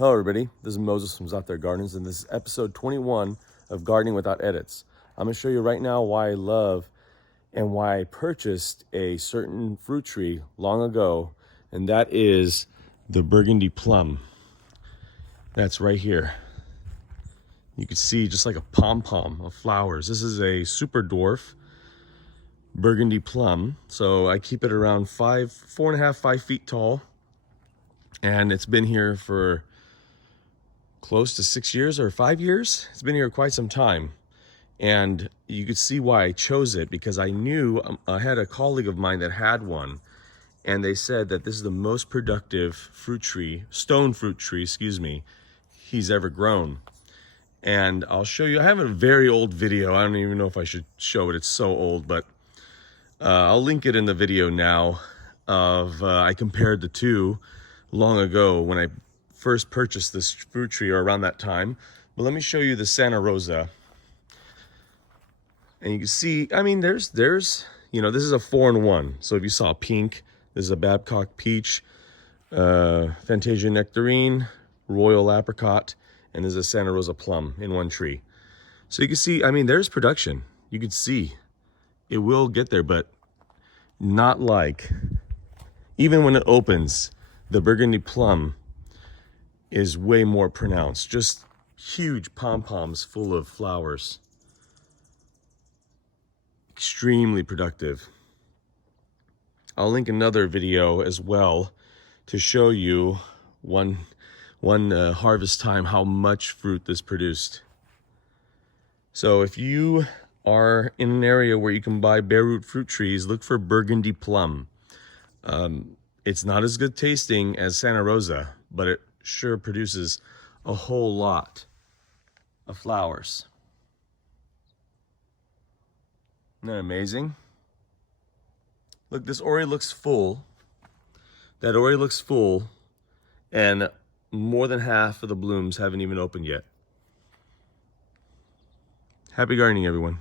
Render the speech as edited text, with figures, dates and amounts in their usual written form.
Hello everybody, this is Moses from ZAATAR Gardens, and this is episode 21 of Gardening Without Edits. I'm going to show you right now why I love and why I purchased a certain fruit tree long ago, and that is the burgundy plum. That's right here. You can see just like a pom-pom of flowers. This is a super dwarf burgundy plum, so I keep it around 4.5, 5 feet tall, and it's been here for close to 6 years or 5 years. It's been here quite some time, and you could see why I chose it, because I knew I had a colleague of mine that had one, and they said that this is the most productive fruit tree, stone fruit tree, excuse me, he's ever grown. And I'll show you. I have a very old video. I don't even know if I should show it, it's so old, but I'll link it in the video now of I compared the two long ago when I first purchased this fruit tree, or around that time. But let me show you the Santa Rosa. And you can see, I mean, there's you know, this is a 4-in-1. So if you saw pink, this is a Babcock peach, Fantasia nectarine, royal apricot, and this is a Santa Rosa plum in one tree. So you can see, I mean, there's production. You can see it will get there, but not like, even when it opens, the burgundy plum is way more pronounced. Just huge pom-poms full of flowers. Extremely productive. I'll link another video as well to show you one harvest time how much fruit this produced. So if you are in an area where you can buy bare root fruit trees, look for burgundy plum. It's not as good tasting as Santa Rosa, but it sure produces a whole lot of flowers. Isn't that amazing? Look, this already looks full. That already looks full, and more than half of the blooms haven't even opened yet. Happy gardening, everyone.